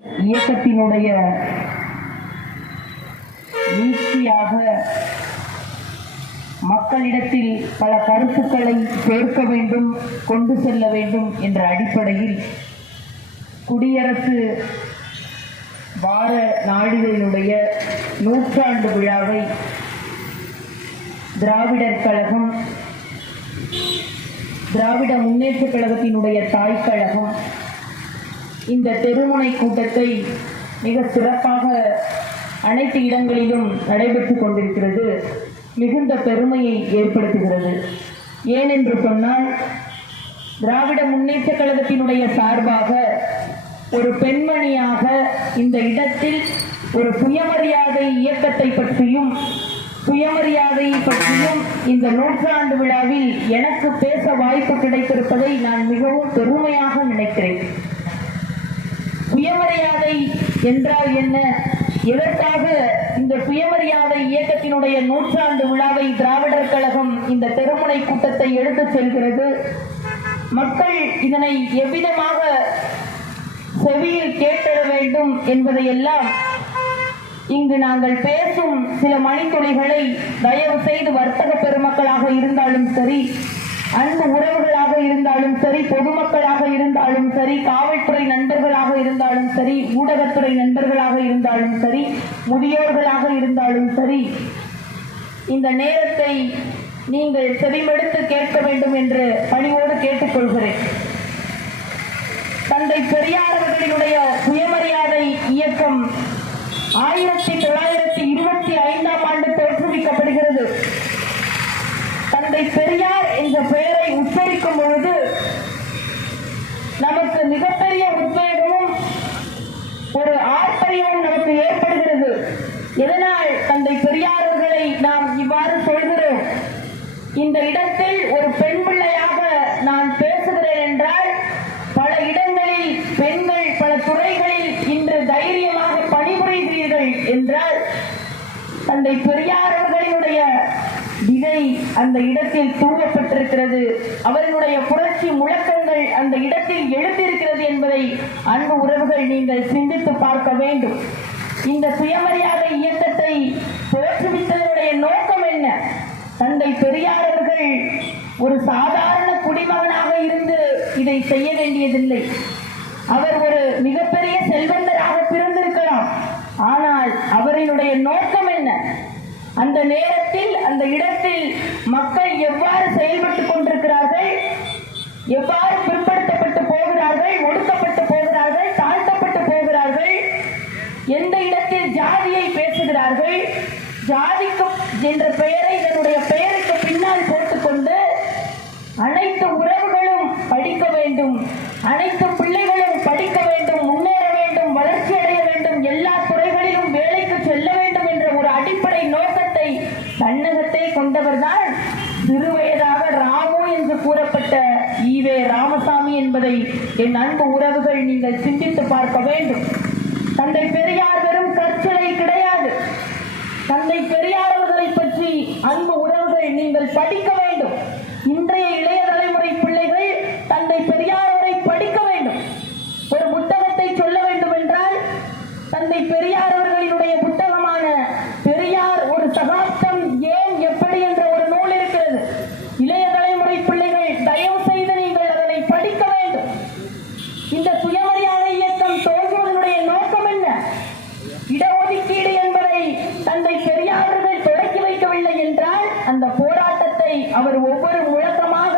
இயக்கத்தினுடைய நீட்சியாக மக்களிடத்தில் பல கருத்துக்களை சேர்க்க வேண்டும் கொண்டு செல்ல வேண்டும் என்ற அடிப்படையில் குடியரசு வார நாடுகளினுடைய நூற்றாண்டு விழாவை திராவிடர் கழகம் திராவிட முன்னேற்றக் கழகத்தினுடைய தாய் கழகம் இந்த தெருமுனை கூட்டத்தை மிக சிறப்பாக அனைத்து இடங்களிலும் நடைபெற்றுக் கொண்டிருக்கிறது. மிகுந்த பெருமையை ஏற்படுத்துகிறது. ஏனென்று சொன்னால் திராவிட முன்னேற்ற கழகத்தினுடைய சார்பாக ஒரு பெண்மணியாக இந்த இடத்தில் ஒரு சுயமரியாதை இயக்கத்தை பற்றியும் சுயமரியாதை பற்றியும் இந்த நூற்றாண்டு விழாவில் எனக்கு பேச வாய்ப்பு கிடைத்திருப்பதை நான் மிகவும் பெருமையாக நினைக்கிறேன். சுயமரியாதை என்றால் என்ன? எதற்காக இந்த சுயமரியாதை இயக்கத்தினுடைய நூற்றாண்டு விழாவை திராவிடர் கழகம் இந்த தெருமுனை கூட்டத்தை எடுத்துச் செல்கிறது? மக்கள் இதனை எவ்விதமாக செவியில் கேட்டிட வேண்டும் என்பதையெல்லாம் இங்கு நாங்கள் பேசும் சில மணித்துளிகளை தயவு செய்து வர்த்தக பெருமக்களாக இருந்தாலும் சரி அன்பு உறவுகளாக இருந்தாலும் சரி பொதுமக்களாக இருந்தாலும் சரி காவல்துறை நண்பர்களாக இருந்தாலும் சரி ஊடகத்துறை நண்பர்களாக இருந்தாலும் சரி முதியோர்களாக இருந்தாலும் சரி இந்த நேரத்தை நீங்கள் செவிமடுத்து கேட்க வேண்டும் என்று பணிவோடு கேட்டுக்கொள்கிறேன். தந்தை பெரியார் அவர்களினுடைய சுயமரியாதை இயக்கம் ஆயிரத்தி தொள்ளாயிரத்தி இருபத்தி ஐந்தாம் ஆண்டு தோற்றுவிக்கப்படுகிறது. தந்தை பெரியார் என்ற பெயரை உச்சரிக்கும் பொழுது நமக்கு மிகப்பெரிய உத்வேகமும் ஒரு ஆச்சரியம் நமக்கு ஏற்படுகிறது. எதனால் தந்தை பெரியார் அவர்களை நாம் இவ்வாறு சொல்கிறோம்? இந்த இடத்தில் ஒரு பெண் பிள்ளையாக நான் பேசுகிறேன் என்றால் பல இடங்களில் பெண்கள் பல துறைகளில் இன்று தைரியமாக பணிபுரிகிறீர்கள் என்றால் தந்தை பெரியார் அவர்களினுடைய விதை அந்த இடத்தில் தூவப்பட்டிருக்கிறது. அவர்களுடைய புரட்சி முழக்கங்கள் அந்த இடத்தில் எழுந்திருக்கிறது என்பதை அன்பு உறவுகள் நீங்கள் சிந்தித்து பார்க்க வேண்டும். இந்த சுயமரியாதை இயக்கத்தை தோற்றுவித்ததனுடைய நோக்கம் என்ன? தந்தை பெரியார் அவர்கள் ஒரு சாதாரண குடிமகனாக இருந்து இதை செய்ய வேண்டியதில்லை. அவர் ஒரு மிகப்பெரிய செல்வந்தராக பிறந்திருக்கலாம். ஆனால் அவரினுடைய நோக்கம் என்ன? அந்த நேரத்தில் அந்த இடத்தில் மக்கள் எவ்வாறு செயல்பட்டுக் கொண்டிருக்கிறார்கள்? எவ்வாறு பிற்படுத்தப்பட்டு போகிறார்கள் ஒடுக்கப்பட்டு போகிறார்கள் தாழ்த்தப்பட்டு போகிறார்கள் எந்த இடத்தில் ஜாதியை பேசுகிறார்கள் ஜாதிக்கு என்ற பெயரை இதனுடைய பெயருக்கு பின்னால் போட்டுக்கொண்டு அனைத்து உறவுகளும் படிக்க வேண்டும். அனைத்து என்பதை என் அன்பு உறவுகள் நீங்கள் சிந்தித்து பார்க்க வேண்டும். தந்தை பெரியார் வெறும் கற்சிலை கிடையாது. தந்தை பெரியார் அவர்களை பற்றி அன்பு உறவுகள் நீங்கள் படிக்க வேண்டும். இன்றைய இளைய தலைமுறை பிள்ளைகள் தந்தை பெரியார் அவரை படிக்க வேண்டும் ஒரு புத்தகத்தை சொல்ல வேண்டும் என்றால் தந்தை பெரியார் அவர்களினுடைய புத்தகமான பெரியார் ஒரு சகாப்தம் ஏன் எப்படி என்ற ஒரு நூல் இருக்கிறது இளைய தலைமுறை பிள்ளைகள் தயவு செய்து நீங்கள் அதனை படிக்க வேண்டும் இந்த சுயமரியாதை இயக்கம் தோல்வியுடைய நோக்கம் என்ன இடஒதுக்கீடு என்பதை தந்தை பெரியார் அவர்கள் தொடக்கி வைக்கவில்லை என்றால் அந்த போராட்டத்தை அவர் ஒவ்வொரு முழக்கமாக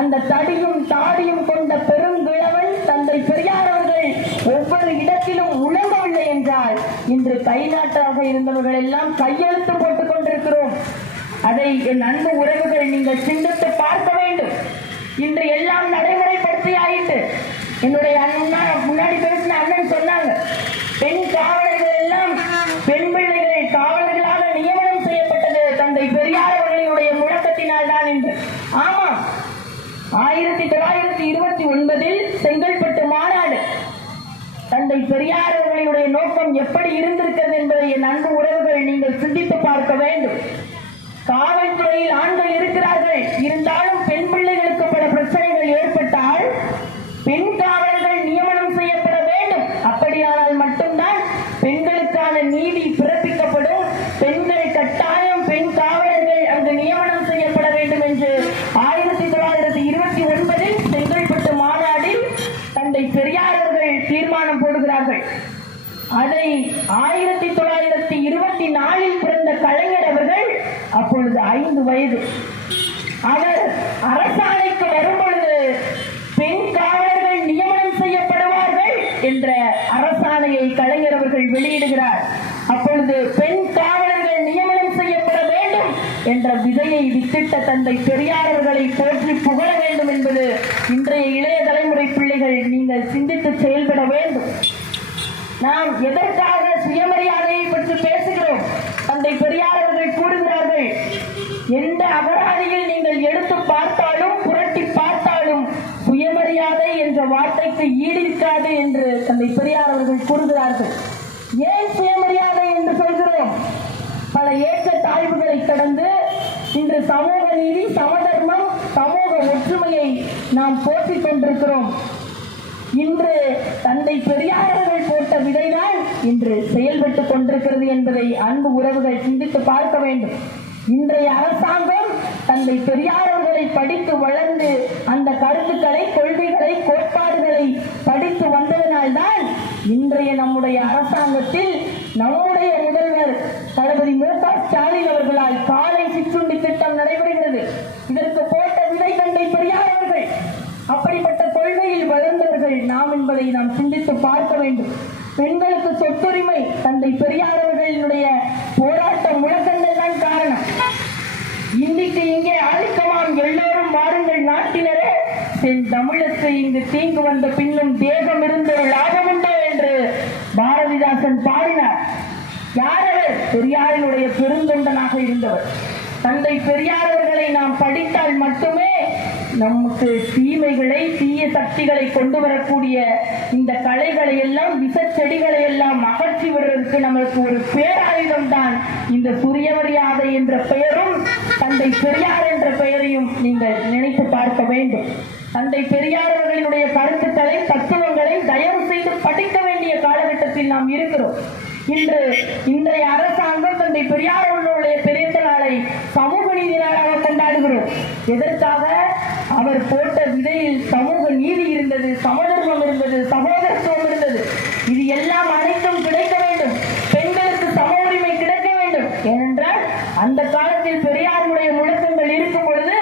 அந்த தடியும் தாடியும் கொண்ட பெருங்கிழவன் தந்தை பெரியார் அவர்கள் ஒவ்வொரு இடத்திலும் உழங்கவில்லை என்றால் இன்று கை நாட்டாக இருந்தவர்கள் எல்லாம் கையெழுத்து போட்டுக் கொண்டிருக்கிறோம். அதை என் அன்பு உறவுகள் நீங்கள் சிந்தித்து பார்க்க வேண்டும். இன்று எல்லாம் நடைமுறைப்படுத்தி ஆயிட்டு என்னுடைய அண்ணா முன்னாடி பேசின அண்ணன் சொன்னாங்க பெண் காவலர்கள் எல்லாம் பெண் பிள்ளைகளை காவலர்களாக நியமனம் செய்யப்பட்டது தந்தை பெரியார் அவர்களுடைய முழக்கத்தினால் தான் என்று. ஆமாம் ஆயிரத்தி தொள்ளாயிரத்தி இருபத்தி ஒன்பதில் செங்கல்பட்டு மாநாடு. தந்தை பெரியார் அவர்களுடைய நோக்கம் எப்படி இருந்திருக்கிறது என்பதை என் அன்பு உறவுகள் நீங்கள் சிந்தித்து பார்க்க வேண்டும். காவல்துறையில் ஆண்கள் இருக்கிறார்கள். இருந்தாலும் பெண் பிள்ளைகளுக்கு பல பிரச்சனைகள் ஏற்பட்டால் பெண் காவலர்கள் நியமனம் செய்யப்பட வேண்டும் அப்படியானால் முழக்கம் அதை ஆயிரத்தி தொள்ளாயிரத்தி இருபத்தி நாலில் பிறந்த கலைஞர் அவர்கள் அப்பொழுது ஐந்து வயது. அவர் அரசாணைக்கு வரும்பொழுது பெண் காவலர்கள் நியமனம் செய்யப்படுவார்கள் என்ற அரசாணையை கலைஞர் அவர்கள் வெளியிடுகிறார். அப்பொழுது பெண் காவலர்கள் நியமனம் செய்யப்பட வேண்டும் என்ற விதையை வித்திட்ட தந்தை பெரியார் அவர்களை போற்றி புகழ வேண்டும் என்பது இன்றைய இளைய தலைமுறை பிள்ளைகள் நீங்கள் சிந்தித்து செயல்பட வேண்டும். நாம் எதற்காக சுயமரியாதையை பற்றி பேசுகிறோம்? தந்தை பெரியார் அவர்கள் கூறுகிறார்கள் எந்த அகராதியில் நீங்கள் எடுத்து பார்த்தாலும் புரட்டி பார்த்தாலும் சுயமரியாதை என்ற வார்த்தைக்கு ஈடிருக்காது என்று தந்தை பெரியார் அவர்கள் கூறுகிறார்கள். ஏன் சுயமரியாதை என்று சொல்கிறோம்? பல ஏற்ற தாழ்வுகளை கடந்து இன்று சமூக நீதி சமதர்மம் ஒற்றுமையை நாம் போட்டிக் கொண்டிருக்கிறோம். இன்று தந்தை பெரியாரர்கள் போட்ட விதைதான் இன்று செயல்பட்டுக் கொண்டிருக்கிறது என்பதை அன்பு உறவுகள் சிந்தித்து பார்க்க வேண்டும். இன்றைய அரசாங்கம் தந்தை பெரியாரர்களை படித்து வளர்ந்து அந்த கருத்துக்களை கொள்கைகளை கோட்பாடுகளை படித்து வந்ததனால்தான் இன்றைய நம்முடைய அரசாங்கத்தில் நம்முடைய முதல்வர் தளபதி மு க ஸ்டாலின் அவர்களால் காலை சிற்றுண்டி திட்டம் நடைபெறுகிறது. இதற்கு போட்ட விதை தந்தை பெரியார் அவர்கள் அப்படிப்பட்ட கொள்கையில் வளர்ந்தவர்கள் நாம் என்பதை நாம் சிந்தித்து பார்க்க வேண்டும். பெண்களுக்கு சொத்துரிமை தந்தை பெரியார் அவர்களினுடைய போராட்ட முழக்கங்கள் தான் காரணம். இன்னைக்கு இங்கே அழைக்கமாம் எல்லோரும் வாருங்கள் நாட்டினரே. தென் தமிழுக்கு இங்கு தீங்கு வந்த பின்னும் தேகம் இருந்து லாபம் என்று பாரதிதாசன் பாடினார். யார் அவர்? பெரியாரினுடைய பெருந்தொண்டனாக இருந்தவர். தந்தை பெரியார் அவர்களை நாம் படித்தால் மட்டுமே நமக்கு தீமைகளை தீய சக்திகளை கொண்டு வரக்கூடிய இந்த கலைகளை எல்லாம் விஷ செடிகளை எல்லாம் அகற்றி வருவதற்கு நமக்கு ஒரு பேராயுதம் தான் இந்த சூரியவரியாதை என்ற பெயரும் தந்தை பெரியார் என்ற பெயரையும் நீங்கள் நினைத்து பார்க்க வேண்டும். தந்தை பெரியார் அவர்களினுடைய கருத்துக்களை தத்துவங்களை தயவு செய்து படிக்க வேண்டிய காலகட்டத்தில் நாம் இருக்கிறோம். இன்று இன்றைய அரசாங்கம் தந்தை பெரியார் அவர்களுடைய பெரிய நாளை சமூக நீதி நாளாக கொண்டாடுகிறோம். எதற்காக? அவர் போட்ட விதையில் சமூக நீதி இருந்தது சமதர்மம் இருந்தது சகோதரத்துவம் இருந்தது. இது எல்லாம் அனைத்தும் கிடைக்க வேண்டும் பெண்களுக்கு சம உரிமை கிடைக்க வேண்டும் ஏனென்றால் அந்த காலத்தில் பெரியாருடைய முழக்கங்கள் இருக்கும் பொழுது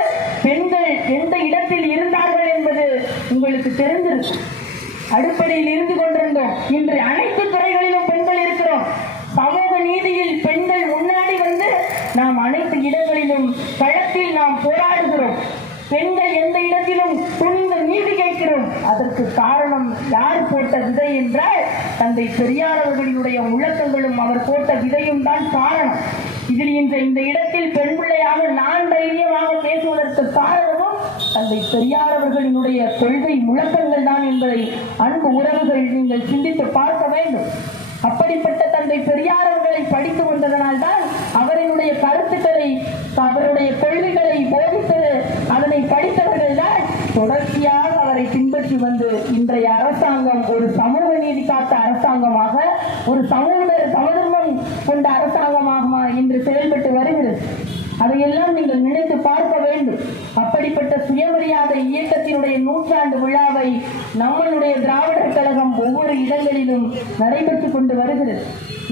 பெண்கள் எந்த இடத்தில் இருந்தார்கள் என்பது உங்களுக்கு தெரிந்திருக்கும் அடிப்படையில் இருந்து கொண்டிருந்தோம் இன்று அனைத்து துறைகளிலும் பெண்கள் இருக்கிறோம் சமூக நீதியில் பெண்கள் முன்னாடி வந்து நாம் அனைத்து இடங்களிலும் களத்தில் நாம் போராடுகிறோம். பெண்கள் எந்த இடத்திலும் துணிந்து நீதி கேட்கிறோம். அதற்கு காரணம் யார் போட்ட விதை என்றால் தந்தை பெரியார் அவர்களினுடைய முழக்கங்களும் அவர் போட்ட விதையும் தான் காரணம். இதில் இன்று இந்த இடத்தில் பெண் பிள்ளையாக நான் தைரியமாக பேசுவதற்கு காரணமும் தந்தை பெரியார் அவர்களினுடைய கொள்கை முழக்கங்கள் தான் என்பதை அன்பு உறவுகள் நீங்கள் சிந்தித்து பார்க்க வேண்டும். அப்படிப்பட்ட தந்தை பெரியார் அவர்களை படித்து வந்ததனால் தான் அவரினுடைய கருத்துக்களை அவருடைய கொள்கைகளை போதித்து அதனை படித்தவர்கள் தான் தொடர்ச்சியாக அவரை பின்பற்றி வந்து இன்றைய அரசாங்கம் ஒரு சமூக நீதி காத்த அரசாங்கமாக ஒரு சமூக சமதர்மம் கொண்ட அரசாங்கமாக இன்று செயல்பட்டு வருகிறது. அதையெல்லாம் நீங்கள் நினைத்து பார்க்க வேண்டும். அப்படிப்பட்ட சுயமரியாதை இயக்கத்தினுடைய நூற்றாண்டு விழாவை நம்மளுடைய திராவிடர் கழகம் ஒவ்வொரு இடங்களிலும் நடைபெற்றுக் கொண்டு வருகிறது.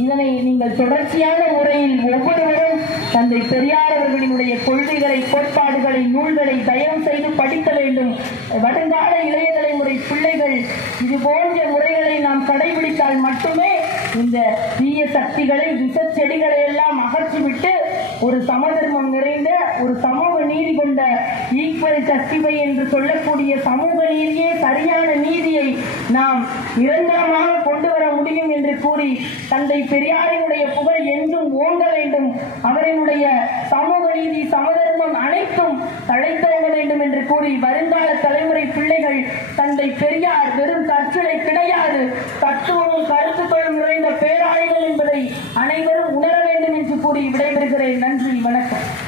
இதனை நீங்கள் தொடர்ச்சியான முறையில் ஒவ்வொருவரும் தந்தை பெரியார் அவர்களினுடைய கொள்கைகளை கோட்பாடுகளை நூல்களை தயவு செய்து படிக்க வேண்டும். வருங்கால இளைய தலைமுறை பிள்ளைகள் இது போன்ற முறைகளை நாம் கடைபிடித்தால் மட்டுமே இந்த தீய சக்திகளை விஷ செடிகளை எல்லாம் அகற்றிவிட்டு ஒரு சமதர்மம் நிறைந்த ஒரு சமூக நீதி கொண்ட ஈக்குவல் சக்திபை என்று சொல்லக்கூடிய சமூக நீதியே சரியான நீதியை நாம் நிரந்தரமாக கொண்டு வர முடியும் என்று கூறி தந்தை பெரியாரினுடைய புகழ் என்றும் ஓங்க வேண்டும். அவரினுடைய சமூக நீதி சமதர்மம் அனைத்தும் தழைத்தோங்க வேண்டும் என்று கூறி வருங்கால தலைமுறை பிள்ளைகள் தந்தை பெரியார் வெறும் கற்களை கிடையாது. தத்துவமும் கருத்துக்களும் நிறைந்த பேராளிகள் என்பதை அனைவரும் உணர வேண்டும் என்று கூறி விடைபெறுகிறேன். நன்றி வணக்கம்.